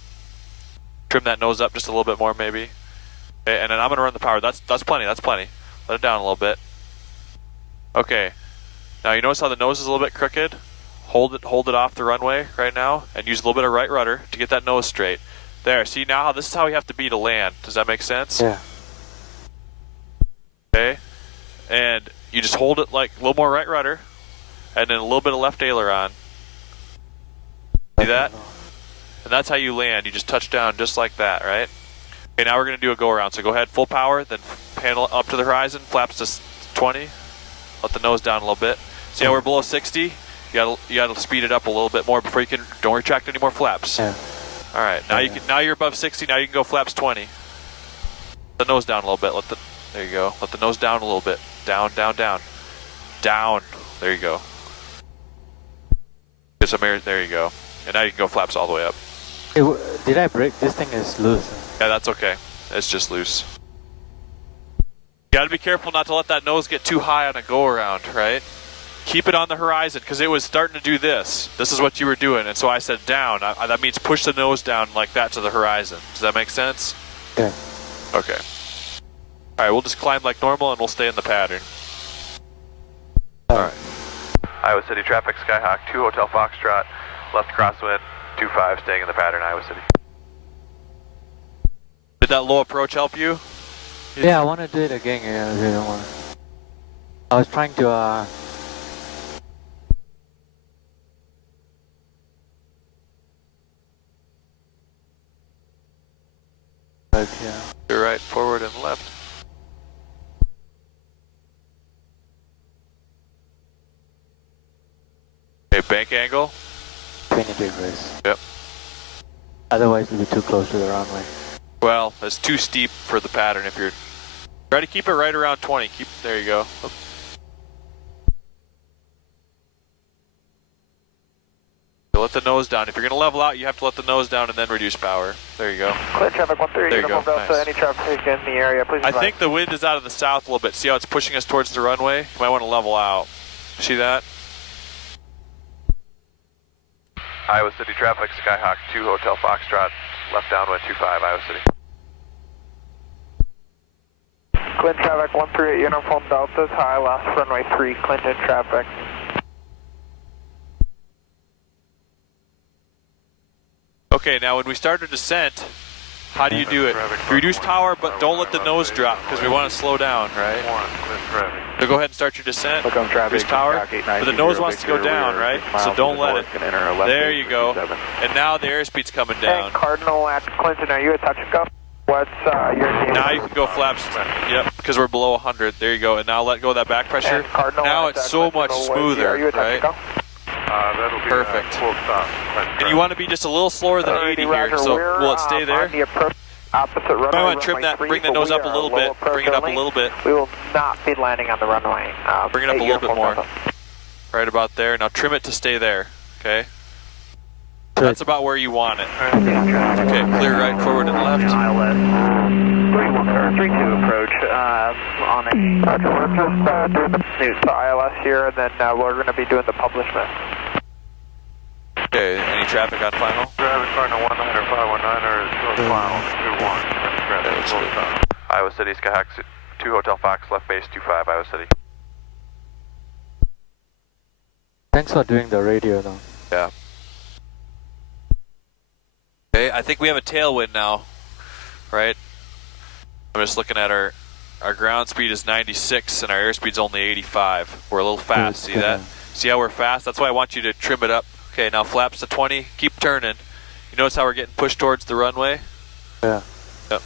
Trim that nose up just a little bit more, maybe. Okay, and then I'm going to run the power. That's plenty, that's plenty. Let it down a little bit. Okay. Now you notice how the nose is a little bit crooked? Hold it off the runway right now, and use a little bit of right rudder to get that nose straight. There, see now how this is how you have to be to land. Does that make sense? Yeah. Okay. And you just hold it like a little more right rudder, and then a little bit of left aileron. See that? And that's how you land. You just touch down just like that, right? Okay, now we're going to do a go around. So go ahead, full power, then panel up to the horizon, flaps to 20. Let the nose down a little bit. See how we're below 60? You gotta speed it up a little bit more before you can. Don't retract any more flaps. Yeah. All right. Now now you're above 60. Now you can go flaps 20. Let the nose down a little bit. There you go. Let the nose down a little bit. Down, down, down, down. There you go. Get some air. There you go. And now you can go flaps all the way up. Hey, did I break? This thing is loose. Yeah, that's okay. It's just loose. You gotta be careful not to let that nose get too high on a go around, right? Keep it on the horizon, because it was starting to do this. This is what you were doing, and so I said down. That means push the nose down like that to the horizon. Does that make sense? Yeah. Okay. Alright, we'll just climb like normal and we'll stay in the pattern. Alright. Iowa City traffic, Skyhawk 2 Hotel Foxtrot, left crosswind 25, staying in the pattern, Iowa City. Did that low approach help you? Yeah, I want to do it again. Yeah, I really want. I was trying to. Yeah. You're right, forward and left. Okay, bank angle. 20 degrees. Yep. Otherwise, we'll be too close to the runway. Well, it's too steep for the pattern if you're... Try to keep it right around 20. There you go. Oop. So let the nose down. If you're going to level out, you have to let the nose down and then reduce power. There you go. Clear traffic 13, There you go. Delta, Nice. any traffic in the area, please I advise. think the wind is out of the south a little bit. See how it's pushing us towards the runway? You might want to level out. See that? Iowa City traffic, Skyhawk 2 Hotel Foxtrot, left downwind 25, Iowa City. Clinton traffic 138 Uniform Deltas, high last runway 3, Clinton traffic. Okay, now when we start a descent, how do you do it? You reduce power, but don't let the nose drop because we want to slow down, right? So go ahead and start your descent. Look on traffic. Reduce power, but the nose wants to go down, right? So don't let it. There you go. And now the airspeed's coming down. And Cardinal at Clinton, are you a touch and go? What's your name? Now you can go flaps. Yep, because we're below 100. There you go. And now let go of that back pressure. And Cardinal Now at, it's so Clinton, much are smoother, you a touch and right? go? That'll be Perfect. full stop. And you want to be just a little slower than 80 here. So will it stay there? On the approach, opposite runway, Might want to trim runway that, 3, bring the but nose we up a are little low bit. approach Bring it up a only. little bit. We will not be landing on the runway. Bring it up a little bit more. Delta. Right about there. Now trim it to stay there. Okay? That's about where you want it. Okay, clear right, forward, and left. ILS 32 approach on a... Roger, we're just doing the news to ILS here, and then we're going to be doing the publishment. Okay, any traffic on final? Traffic Cardinal 19519 is short final 21. Full stop. Iowa City, Skyhawk 2 Hotel Fox, left base 25, Iowa City. Thanks for doing the radio, though. Yeah. Okay, I think we have a tailwind now, right? I'm just looking at our ground speed is 96 and our airspeed's only 85. We're a little fast, see that? See how we're fast? That's why I want you to trim it up. Okay, now flaps to 20, keep turning. You notice how we're getting pushed towards the runway? Yeah. Yep.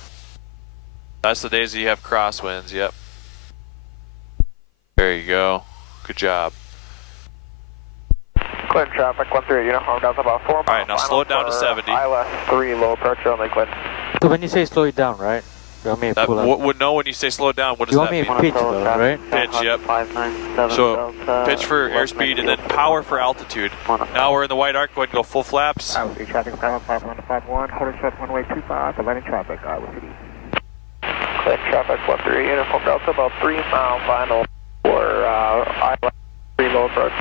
That's the days that you have crosswinds, yep. There you go. Good job. Clinton traffic 138 Uniform Delta, about 4 miles. Alright, now slow it down to 70. ILS 3, low approach only, Clinton. So when you say slow it down, right? You want me to That, pull up? no, when you say slow it down, what does You want that me mean? to pitch, though, right? Pitch, yep. So pitch for airspeed and then power for altitude. Now we're in the white arc. Go ahead and go full flaps. Iowa City traffic, Skyhawk 5151, holding short runway 25, Atlantic traffic, Iowa City. Clinton traffic 138 Uniform Delta, about 3 mile final for ILS 3, low approach.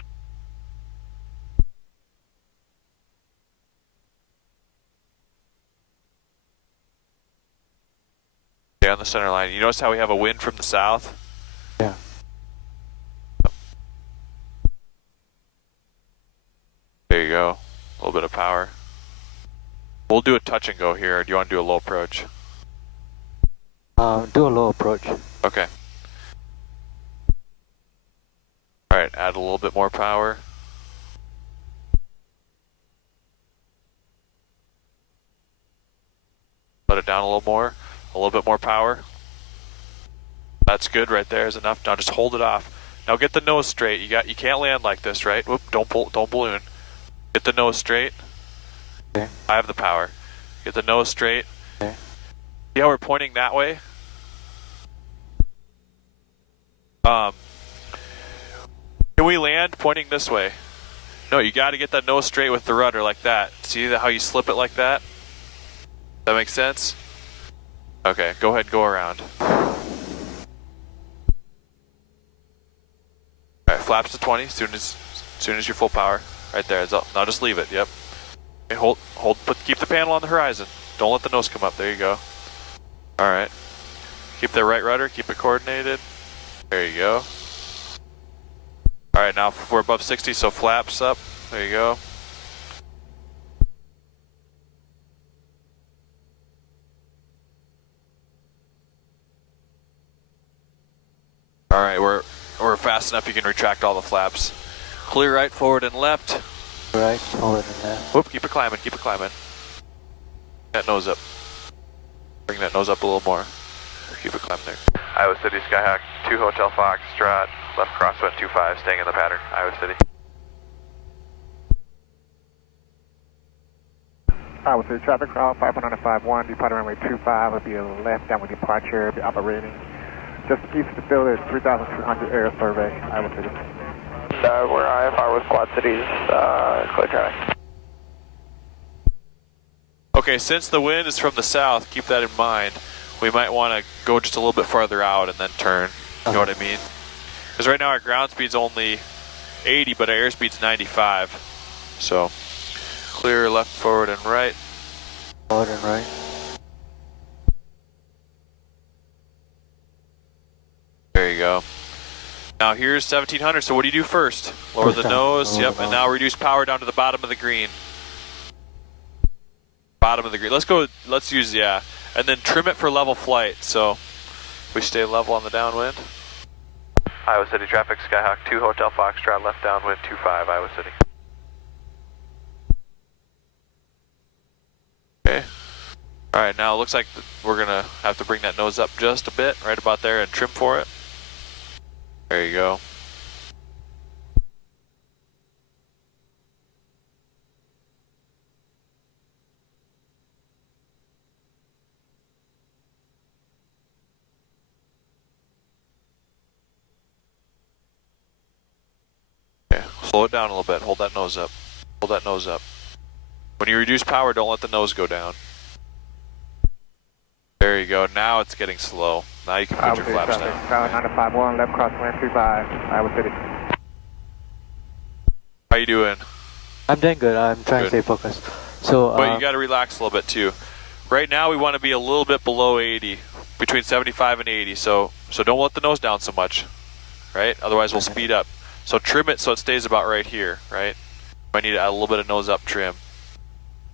Stay on the center line. You notice how we have a wind from the south? Yeah. There you go. A little bit of power. We'll do a touch and go here. Or do you want to do a low approach? Do a low approach. Okay. Alright, add a little bit more power. Let it down a little more. A little bit more power. That's good right there, is enough. Now just hold it off. Now get the nose straight. You can't land like this, right? Whoop, don't balloon. Get the nose straight. Okay. I have the power. Get the nose straight. Okay. See how we're pointing that way? Can we land pointing this way? No, you got to get that nose straight with the rudder like that. See how you slip it like that? That makes sense? Okay, go ahead and go around. Alright, flaps to 20 as soon as you're full power. Right there. Now just leave it, yep. Okay, keep the panel on the horizon. Don't let the nose come up. There you go. Alright. Keep the right rudder, keep it coordinated. There you go. Alright, now we're above 60, so flaps up. There you go. Alright, we're fast enough you can retract all the flaps. Clear right, forward, and left. Right, forward and left. Whoop, keep it climbing, keep it climbing. That nose up. Bring that nose up a little more. Keep it climbing there. Iowa City Skyhawk 2 Hotel Foxtrot, left crosswind 25, staying in the pattern, Iowa City. Iowa City traffic, 551, departing runway 25, will be a left downward departure, be operating just east of the building, 3,200 air survey, Iowa City. We're IFR with Quad Cities, clear traffic. Okay, since the wind is from the south, keep that in mind. We might want to go just a little bit farther out and then turn. You know what I mean? Because right now our ground speed's only 80, but our airspeed's 95. So, clear left, forward, and right. Forward and right. There you go. Now here's 1700, so what do you do first? Lower the nose, yep, and now reduce power down to the bottom of the green. Bottom of the green. Let's use, yeah. And then trim it for level flight, so we stay level on the downwind. Iowa City traffic, Skyhawk 2 Hotel Foxtrot, left downwind 25, Iowa City. Okay. Alright, now it looks like we're going to have to bring that nose up just a bit, right about there, and trim for it. There you go. Okay, slow it down a little bit. Hold that nose up. Hold that nose up. When you reduce power, don't let the nose go down. There you go. Now it's getting slow. Now you can put your flaps down. Tower 951, left crosswind 35, Iowa City. How you doing? I'm doing good. I'm trying to stay focused. So, But you got to relax a little bit too. Right now we want to be a little bit below 80, between 75 and 80. So don't let the nose down so much, right? Otherwise we'll speed up. So trim it so it stays about right here, right? Might need to add a little bit of nose up trim.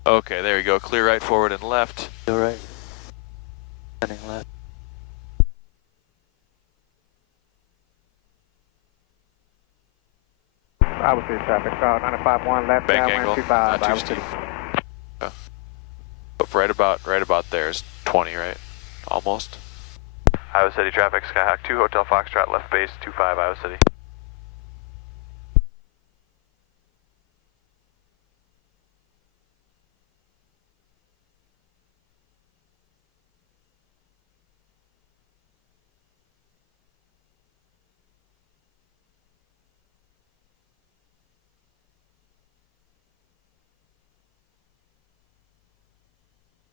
Okay, there you go. Clear right, forward, and left. you're right. Turning left. Iowa City traffic, 951, left Bank downwind angle, 25, not too Iowa steep. City. But right about there is 20, right? Almost. Iowa City traffic, Skyhawk 2 Hotel Foxtrot, left base 25, Iowa City.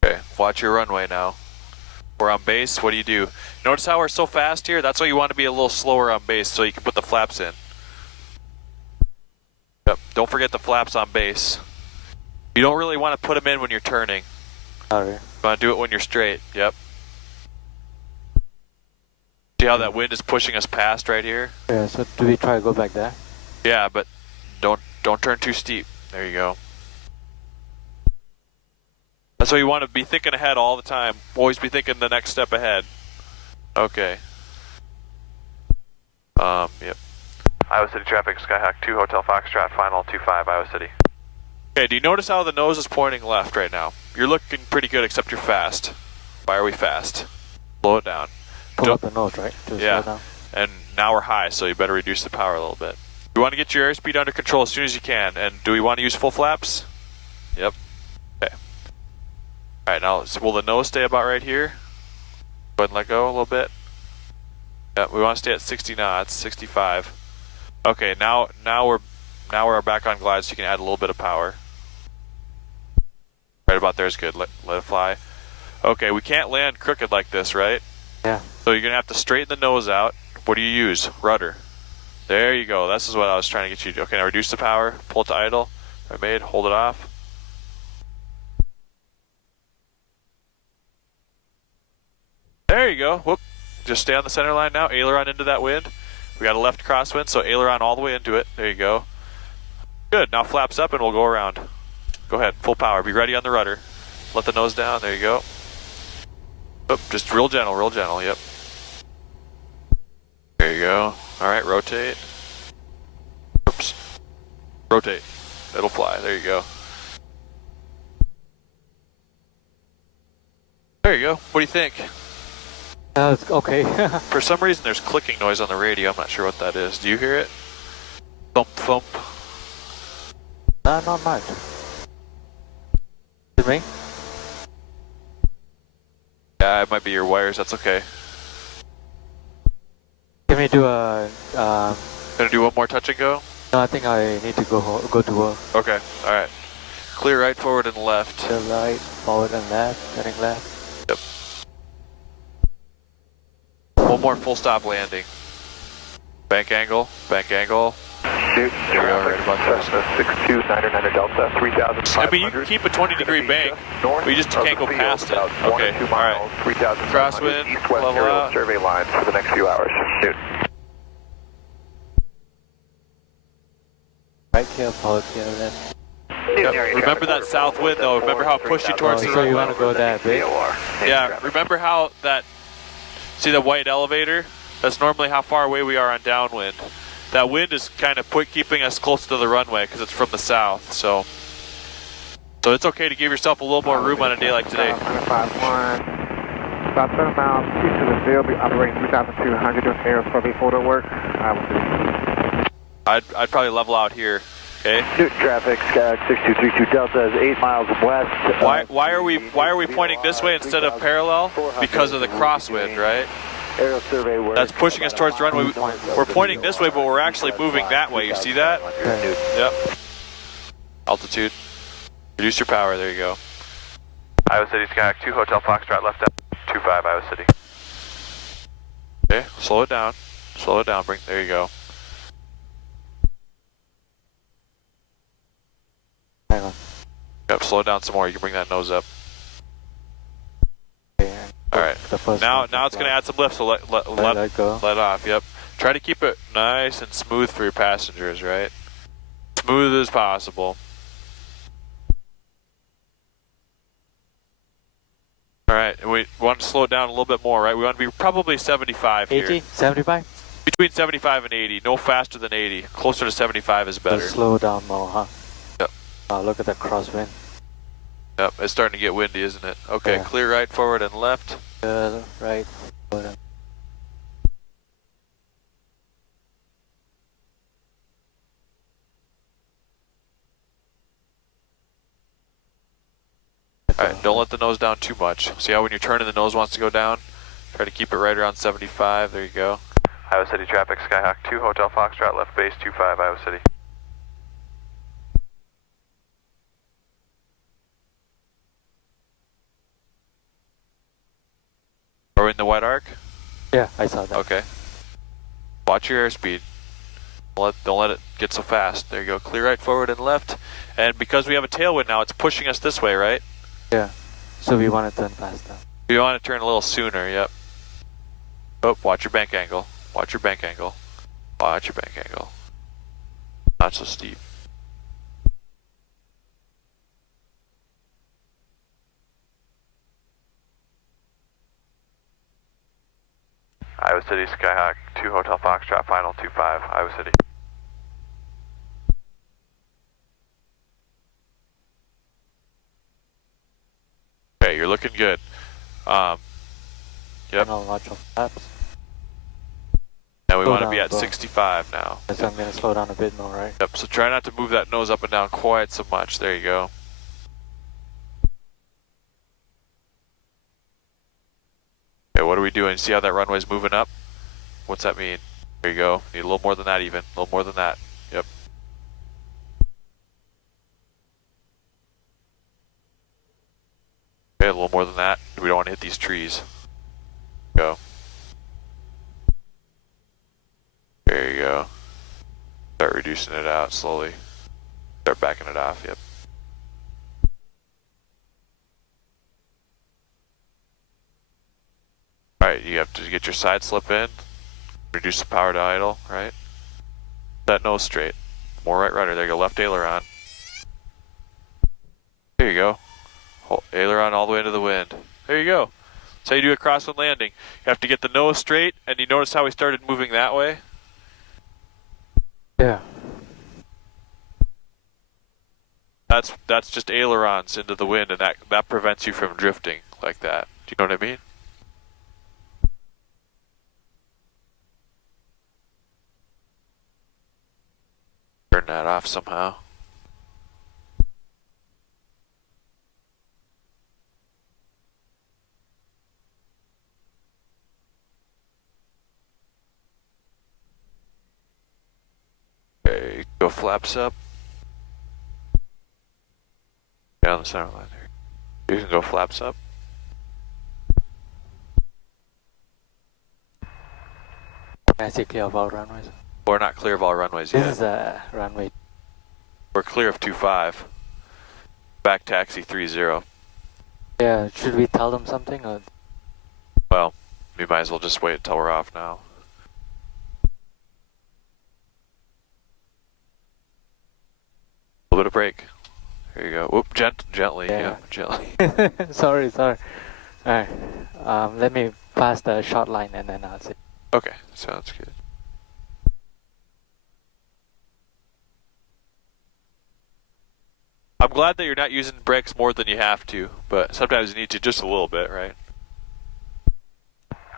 Okay, watch your runway now. We're on base, what do? Notice how we're so fast here? That's why you want to be a little slower on base so you can put the flaps in. Yep, don't forget the flaps on base. You don't really want to put them in when you're turning. Sorry. You want to do it when you're straight, yep. See how that wind is pushing us past right here? Yeah, so do we try to go back there? Yeah, but don't turn too steep. there you go. That's why you want to be thinking ahead all the time. Always be thinking the next step ahead. Okay. Yep. Iowa City traffic, Skyhawk 2 Hotel Foxtrot, final 25 Iowa City. Okay, do you notice how the nose is pointing left right now? You're looking pretty good, except you're fast. Why are we fast? Slow it down. Pull up the nose, right? To Yeah. slow down. And now we're high, so you better reduce the power a little bit. You want to get your airspeed under control as soon as you can. And do we want to use full flaps? Yep. Okay. Alright, now will the nose stay about right here? Go ahead and let go a little bit. Yeah, we want to stay at 60 knots, 65. Okay, now we're back on glide, so you can add a little bit of power. Right about there is good. Let it fly. Okay, we can't land crooked like this, right? Yeah. So you're gonna have to straighten the nose out. What do you use? Rudder. There you go. This is what I was trying to get you to do. Okay, now reduce the power. Pull it to idle. Hold it off. There you go. Whoop. Just stay on the center line now. Aileron into that wind. We got a left crosswind, so aileron all the way into it. There you go. Good. Now flaps up and we'll go around. Go ahead. Full power. Be ready on the rudder. Let the nose down. There you go. Oop, just real gentle, yep. There you go. Alright, rotate. Oops. Rotate. It'll fly. There you go. There you go. What do you think? It's okay. For some reason there's clicking noise on the radio. I'm not sure what that is. Do you hear it? Thump, thump. Not much. Is it me? Yeah, it might be your wires. That's okay. Can we do a... Gonna do one more touch and go? No, I think I need to go to work. Okay, alright. Clear right, forward, and left. To right, forward and left, turning left. Yep. One more full stop landing. Bank angle, bank angle. Dude, There we go, right about there. 6299 Delta, 3,500. I mean, you can keep a 20-degree bank, but you just can't go past it. Okay, alright. 3,500 Crosswind, east-west level aerial out. survey lines for the next few hours. Dude. Right here, forward here, left. Yep. Remember that south wind though, remember how it pushed you towards the So you runway? want to go that big? Yeah, remember how that, see the white elevator? That's normally how far away we are on downwind. That wind is kind of keeping us close to the runway because it's from the south, so it's okay to give yourself a little more room on a day like today. 5-1, about 7 miles east of the field, be operating 3,200, doing aerial survey photo work. I'd probably level out here, okay? Newton traffic, Skyhawk 6232 Delta is 8 miles west. Why are we pointing this way instead of parallel? Because of the crosswind, right? Aerial survey work. That's pushing us towards the runway. We're pointing this way, but we're actually moving that way. You see that? Yep. Altitude. Reduce your power. There you go. Iowa City, Skyhawk 2 Hotel Foxtrot, left out 25 Iowa City. Okay, slow it down. Slow it down. There you go. Hang on. Yep, slow it down some more. You can bring that nose up. Okay, All right. the first Now one, it's going to add some lift, so let go. off. Yep. Try to keep it nice and smooth for your passengers, right? Smooth as possible. All right, and we want to slow it down a little bit more, right? We want to be probably 75 here. 80? 75? Between 75 and 80, no faster than 80. Closer to 75 is better. Slow down more, huh? Yep. Look at the crosswind. Yep, it's starting to get windy, isn't it? Okay, Yeah. clear right, forward, and left. Right, forward and Alright, don't let the nose down too much. See how when you're turning, the nose wants to go down? Try to keep it right around 75. There you go. Iowa City traffic, Skyhawk 2 Hotel Foxtrot, left base 25 Iowa City. Are we in the white arc? Yeah, I saw that. Okay. Watch your airspeed. Don't let it get so fast. There you go. Clear right, forward, and left. And because we have a tailwind now, it's pushing us this way, right? Yeah. So we want to turn faster. We want to turn a little sooner, yep. Oh, watch your bank angle. Watch your bank angle. Watch your bank angle. Not so steep. Iowa City, Skyhawk 2 Hotel Foxtrot, final 25, Iowa City. Okay, you're looking good. Yep. Final notch of flaps. Now we Slow want to down, be at bro. 65 now. So I'm gonna slow down a bit more, right? Yep, so try not to move that nose up and down quite so much. There you go. Okay, what are we doing? See how that runway's moving up? What's that mean? There you go. Need a little more than that even. A little more than that. Yep. Okay, a little more than that. We don't want to hit these trees. Go. There you go. Start reducing it out slowly. Start backing it off, yep. Alright, you have to get your side slip in. Reduce the power to idle, right? That nose straight. More right rudder. There you go. Left aileron. There you go. Aileron all the way into the wind. There you go. That's how you do a crosswind landing. You have to get the nose straight, and you notice how we started moving that way? Yeah. That's just ailerons into the wind, and that prevents you from drifting like that. Do you know what I mean? Turn that off somehow. Okay, go flaps up. Down the center line there. You can go flaps up. Can I clear of all runways? We're not clear of all runways This yet. is a runway. We're clear of 25. Back taxi 30. Yeah, should we tell them something or? Well, we might as well just wait until we're off now. A little bit of brake. There you go. Whoop, gently, Yeah. gently. sorry. Alright. Let me pass the short line and then I'll see. Okay, sounds good. I'm glad that you're not using brakes more than you have to, but sometimes you need to just a little bit, right?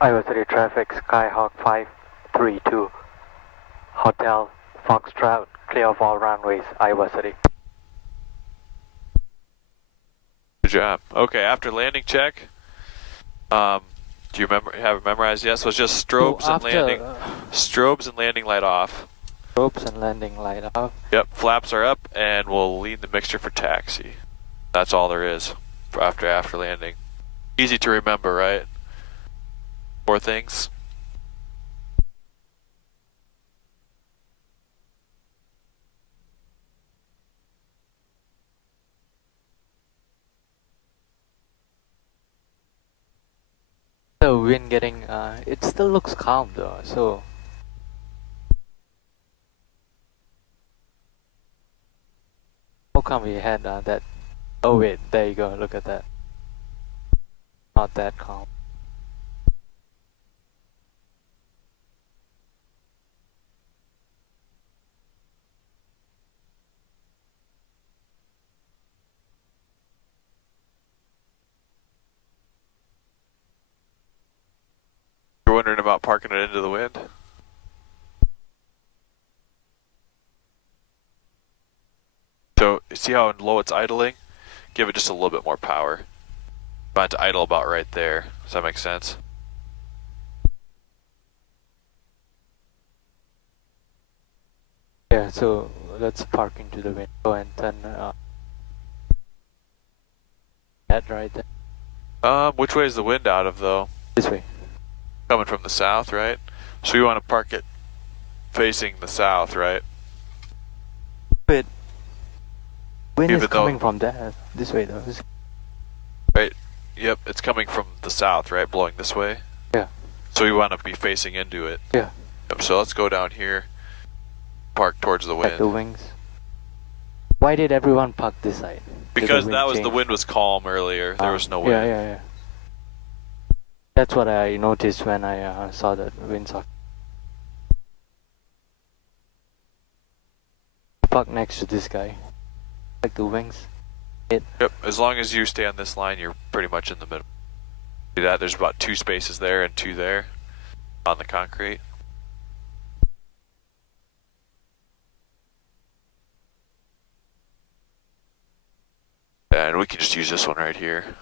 Iowa City traffic, Skyhawk 532, Hotel Foxtrot, clear of all runways, Iowa City. Good job. Okay, after landing check, do you have it memorized? Yes, so it's just strobes and landing. Strobes and landing light off. Strobes and landing light off. Yep, flaps are up, and we'll lean the mixture for taxi. That's all there is for after landing. Easy to remember, right? 4 things. The wind getting, it still looks calm though, so. How come we had that? Oh wait, there you go, look at that. Not that calm. You're wondering about parking it into the wind? So, see how low it's idling? Give it just a little bit more power. Want it to idle about right there. Does that make sense? Yeah, so let's park into the window and turn that right there. Which way is the wind out of though? This way. Coming from the south, right? So we want to park it facing the south, right? But wind Even is though- coming from this way though. Right. Yep, it's coming from the south, right? Blowing this way. Yeah. So we want to be facing into it. Yeah. Yep, so let's go down here. Park towards the Like wind. the wings. Why did everyone park this side? Did Because wind that was the change? wind was calm earlier. There was no wind. Yeah. That's what I noticed when I saw that windsock. Park next to this guy. Like the wings. Yep, as long as you stay on this line, you're pretty much in the middle. See that? There's about 2 spaces there and 2 there on the concrete. And we can just use this one right here.